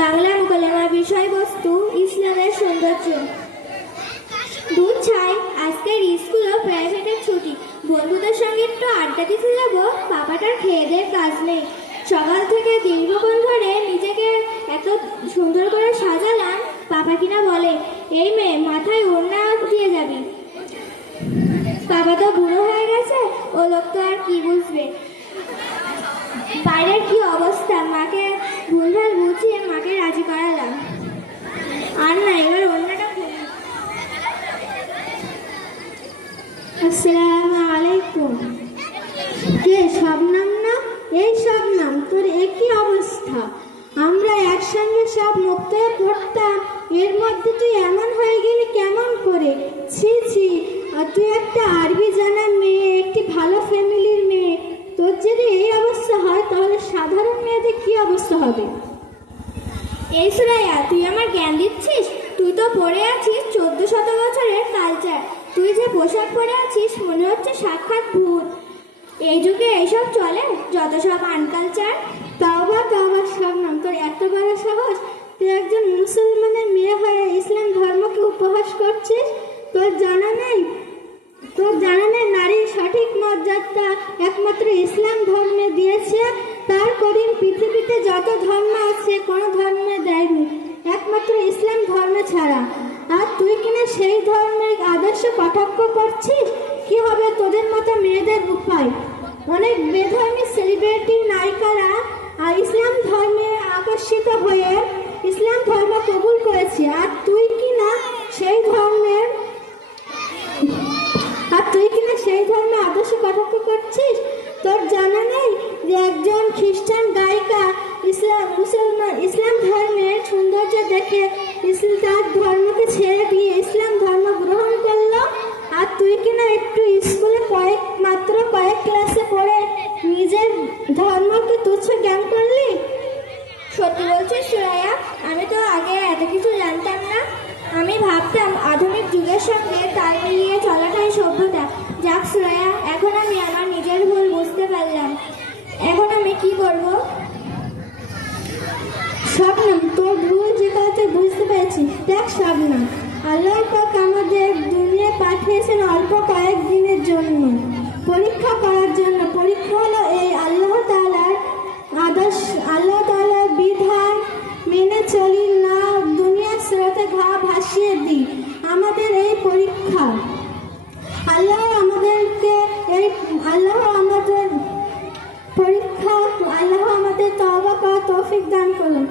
বাংলা কলেমার বিষয়বস্তু ইসলামের সৌন্দর্য। দুধ ছাই, আজকের স্কুল ও প্রাইভেটের ছুটি, বন্ধুদের সঙ্গে একটু আড্ডা দিতে যাব। পাপাটার খেয়ে দেওয়ার কাজ নেই। সকাল থেকে দীর্ঘক্ষণ ধরে নিজেকে এত সুন্দর করে সাজালাম। পাপা কিনা বলে, এই মেয়ে, মাথায় ওড়না দিয়ে যাবি। পাপা তো বুড়ো হয়ে গেছে, ও লোক তো আর কি বুঝবে। বাইরের কি অবস্থা, মাকে ভুলভাল বুঝিয়ে মাকে রাজি করালাম। আর না, এবার ওড়নাটা খুলি। আসসালামু আলাইকুম। কে শবনম না? এই শবনম, তোর একই অবস্থা। আমরা একসঙ্গে সব মুক্ত পড়তাম, এর মধ্যে তুই এমন হয়ে গেলি কেমন করে? ছি ছি, তুই একটা আরবি জানা মেয়ে, একটি ভালো ফ্যামিলির মেয়ে, তোর যদি এই অবস্থা হয় তাহলে সাধারণ মেয়েদের কি অবস্থা হবে? এই সুরাইয়া, তুই আমার জ্ঞান দিচ্ছিস? তুই তো পড়ে আছিস 1400 বছরের কালচার। তুই যে পোশাক পরে আছিস মনে হচ্ছে সাক্ষাৎ ভূত। এই যুগে এইসব চলে, যত সব আনকালচার। তাওবা তাওবা শবনম, তোর এত বড় সাহস! তুই একজন মুসলমানের মেয়ে হয়ে ইসলাম ধর্মকে উপহাস করছিস? তোর জানা নেই নারীর সঠিক মর্যাদা একমাত্র ইসলাম ধর্মে দিয়েছে। তার করিম পৃথিবীতে যত ধর্ম আছে কোনো ধর্মে দেয়নি, একমাত্র ইসলাম ধর্মে ছাড়া। আর তুই কিনা সেই ধর্মের আদর্শ কটাক্ষ করছিস? কি হবে তোদের মতো মেয়েদের উপায়? অনেক বেধর্মী সেলিব্রিটি নায়িকারা ইসলাম ধর্মে আকর্ষিত হয়ে ইসলাম ধর্ম কবুল করেছে, আর তুই কিনা সেই ধর্মে আদর্শ কটাক্ষ করছিস। তোর জানা নেই যে একজন খ্রিস্টান গায়িকা ইসলাম ধর্মের সৌন্দর্য দেখে তার ধর্মকে ছেড়ে দিয়ে ইসলাম ধর্ম গ্রহণ করলো, আর তুই কিনা একটু স্কুলে কয়েক ক্লাসে পড়ে নিজের ধর্মকে তুচ্ছ জ্ঞান করলি? সত্যি বলছিস সুরাইয়া? আমি তো আগে এত কিছু জানতাম না। আমি ভাবতাম আধুনিক যুগের সঙ্গে তাল মিলিয়ে চলাটাই সভ্যতা। যাক সুরাইয়া, এখন আমি আমার নিজের ভুল বুঝতে পারলাম। এখন আমি কি করব? শবনম, তোর ভুল যে কাজে বুঝতে পেরেছি। দেখ শবনম, আল্লাহ পাক আমাদের দুনিয়ায় পাঠিয়েছেন অল্প কয়েক দিনের জন্য, পরীক্ষা করার জন্য। পরীক্ষা হলো এই, আল্লাহ তাআলার আদর্শ, আল্লাহ তাআলার বিধান মেনে চলি না, দুনিয়ার স্রোতে ভাসিয়ে দিই। আমাদের এই পরীক্ষা। আল্লাহ আমাদের তওবা করার তৌফিক দান করুন।